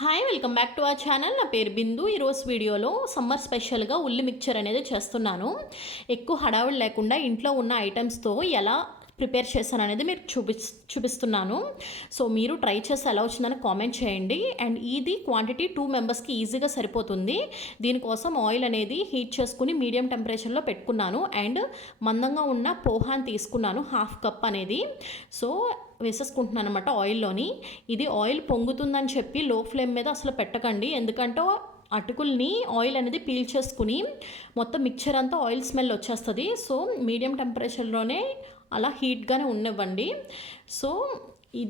Hi, welcome back to our channel. నా పేరు బిందు. ఈరోజు వీడియోలో సమ్మర్ స్పెషల్గా ఉల్లి మిక్చర్ అనేది చేస్తున్నాను. ఎక్కువ హడావుడి లేకుండా ఇంట్లో ఉన్న ఐటమ్స్తో ఎలా ప్రిపేర్ చేశాను అనేది మీరు చూపిస్తున్నాను. సో మీరు ట్రై చేసి ఎలా వచ్చిందని కామెంట్ చేయండి. అండ్ ఇది క్వాంటిటీ 2 మెంబర్స్కి ఈజీగా సరిపోతుంది. దీనికోసం ఆయిల్ అనేది హీట్ చేసుకుని మీడియం టెంపరేచర్లో పెట్టుకున్నాను. అండ్ మందంగా ఉన్న పోహాని తీసుకున్నాను, 1/2 కప్ అనేది. సో వేసేసుకుంటున్నాను అనమాట ఆయిల్లోని. ఇది ఆయిల్ పొంగుతుందని చెప్పి లో ఫ్లేమ్ మీద అసలు పెట్టకండి, ఎందుకంటే అటుకుల్ని ఆయిల్ అనేది పీల్ చేసుకుని మొత్తం మిక్చర్ అంతా ఆయిల్ స్మెల్ వచ్చేస్తుంది. సో మీడియం టెంపరేచర్లోనే అలా హీట్గానే ఉండనివ్వండి. సో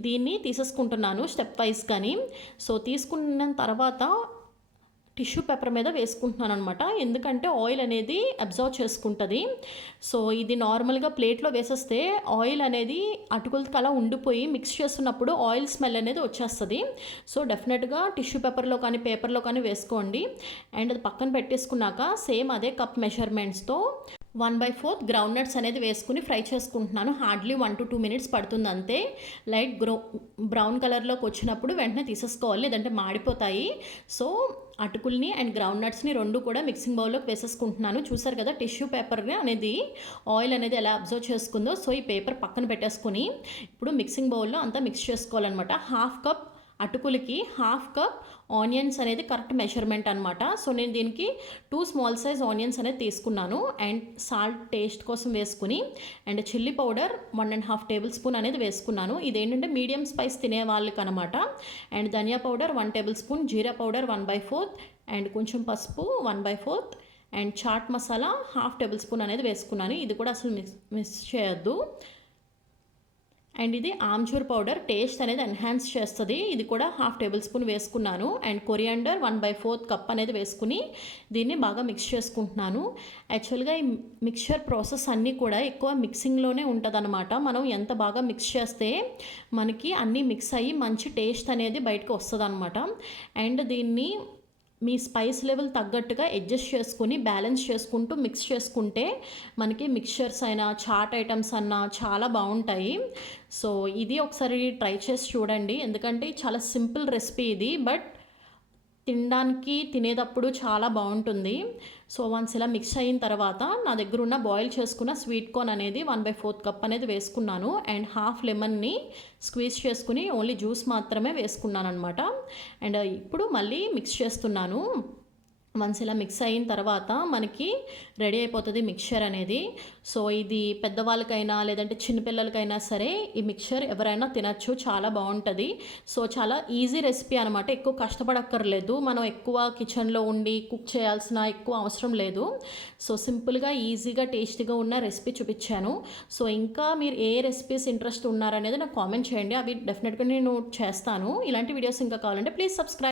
దీన్ని తీసేసుకుంటున్నాను స్టెప్ వైజ్ కానీ. సో తీసుకున్న తర్వాత టిష్యూ పేపర్ మీద వేసుకుంటున్నాను అనమాట, ఎందుకంటే ఆయిల్ అనేది అబ్జర్వ్ చేసుకుంటుంది. సో ఇది నార్మల్గా ప్లేట్లో వేసేస్తే ఆయిల్ అనేది అటుకులకి అలా ఉండిపోయి మిక్స్ చేస్తున్నప్పుడు ఆయిల్ స్మెల్ అనేది వచ్చేస్తుంది. సో డెఫినెట్గా టిష్యూ పేపర్లో కానీ పేపర్లో కానీ వేసుకోండి. అండ్ అది పక్కన పెట్టేసుకున్నాక సేమ్ అదే కప్ మెజర్మెంట్స్తో 1/4 గ్రౌండ్ నట్స్ అనేది వేసుకుని ఫ్రై చేసుకుంటున్నాను. హార్డ్లీ 1 to 2 minutes పడుతుంది అంతే. లైట్ బ్రౌన్ కలర్లోకి వచ్చినప్పుడు వెంటనే తీసేసుకోవాలి, లేదంటే మాడిపోతాయి. సో అటుకుల్ని అండ్ గ్రౌండ్ నట్స్ని రెండు కూడా మిక్సింగ్ బౌల్లోకి వేసేసుకుంటున్నాను. చూసారు కదా టిష్యూ పేపర్ అనేది ఆయిల్ అనేది ఎలా అబ్జర్వ్ చేసుకుందో. సో ఈ పేపర్ పక్కన పెట్టేసుకుని ఇప్పుడు మిక్సింగ్ బౌల్లో అంతా మిక్స్ చేసుకోవాలన్నమాట. 1/2 కప్ అటుకులకి 1/2 కప్ ఆనియన్స్ అనేది కరెక్ట్ మెజర్మెంట్ అనమాట. సో నేను దీనికి 2 స్మాల్ సైజ్ ఆనియన్స్ అనేది తీసుకున్నాను. అండ్ సాల్ట్ టేస్ట్ కోసం వేసుకుని, and chilli powder 1.5 tablespoon అనేది వేసుకున్నాను. ఇదేంటంటే మీడియం స్పైస్ తినే వాళ్ళకి అనమాట. And dhania powder 1 tablespoon, jeera powder 1/4, and కొంచెం పసుపు 1/4, and chaat masala 1/2 tablespoon అనేది వేసుకున్నాను. ఇది కూడా అసలు మిక్స్ చేయొద్దు. అండ్ ఇది ఆమ్చూర్ పౌడర్ టేస్ట్ అనేది ఎన్హాన్స్ చేస్తుంది. ఇది కూడా 1/2 టేబుల్ స్పూన్ వేసుకున్నాను. అండ్ కొరియాండర్ 1/4 కప్ అనేది వేసుకుని దీన్ని బాగా మిక్స్ చేసుకుంటున్నాను. యాక్చువల్గా ఈ మిక్చర్ ప్రాసెస్ అన్నీ కూడా ఎక్కువ మిక్సింగ్లోనే ఉంటుందన్నమాట. మనం ఎంత బాగా మిక్స్ చేస్తే మనకి అన్నీ మిక్స్ అయ్యి మంచి టేస్ట్ అనేది బయటకు వస్తుంది అనమాట. అండ్ దీన్ని మీ స్పైస్ లెవెల్ తగ్గట్టుగా అడ్జస్ట్ చేసుకుని బ్యాలెన్స్ చేసుకుంటూ మిక్స్ చేసుకుంటే మనకి మిక్చర్స్ అయినా చాట్ ఐటమ్స్ అన్నా చాలా బాగుంటాయి. సో ఇది ఒకసారి ట్రై చేసి చూడండి, ఎందుకంటే చాలా సింపుల్ రెసిపీ ఇది, బట్ తినడానికి తినేటప్పుడు చాలా బాగుంటుంది. సో వన్స్ ఇలా మిక్స్ అయిన తర్వాత నా దగ్గర ఉన్న బాయిల్ చేసుకున్న స్వీట్ కార్న్ అనేది 1/4 కప్ అనేది వేసుకున్నాను. అండ్ 1/2 లెమన్ని స్క్వీజ్ చేసుకుని ఓన్లీ జ్యూస్ మాత్రమే వేసుకున్నాను అనమాట. అండ్ ఇప్పుడు మళ్ళీ మిక్స్ చేస్తున్నాను. వన్స్ ఇలా మిక్స్ అయిన తర్వాత మనకి రెడీ అయిపోతుంది మిక్చర్ అనేది. సో ఇది పెద్దవాళ్ళకైనా లేదంటే చిన్నపిల్లలకైనా సరే ఈ మిక్చర్ ఎవరైనా తినచ్చు, చాలా బాగుంటుంది. సో చాలా ఈజీ రెసిపీ అనమాట, ఎక్కువ కష్టపడక్కర్లేదు, మనం ఎక్కువ కిచెన్లో ఉండి కుక్ చేయాల్సిన ఎక్కువ అవసరం లేదు. సో సింపుల్గా ఈజీగా టేస్టీగా ఉన్న రెసిపీ చూపించాను. సో ఇంకా మీరు ఏ రెసిపీస్ ఇంట్రెస్ట్ ఉన్నారనేది నాకు కామెంట్ చేయండి, అవి డెఫినెట్గా నేను చేస్తాను. ఇలాంటి వీడియోస్ ఇంకా కావాలంటే ప్లీజ్ సబ్స్క్రైబ్.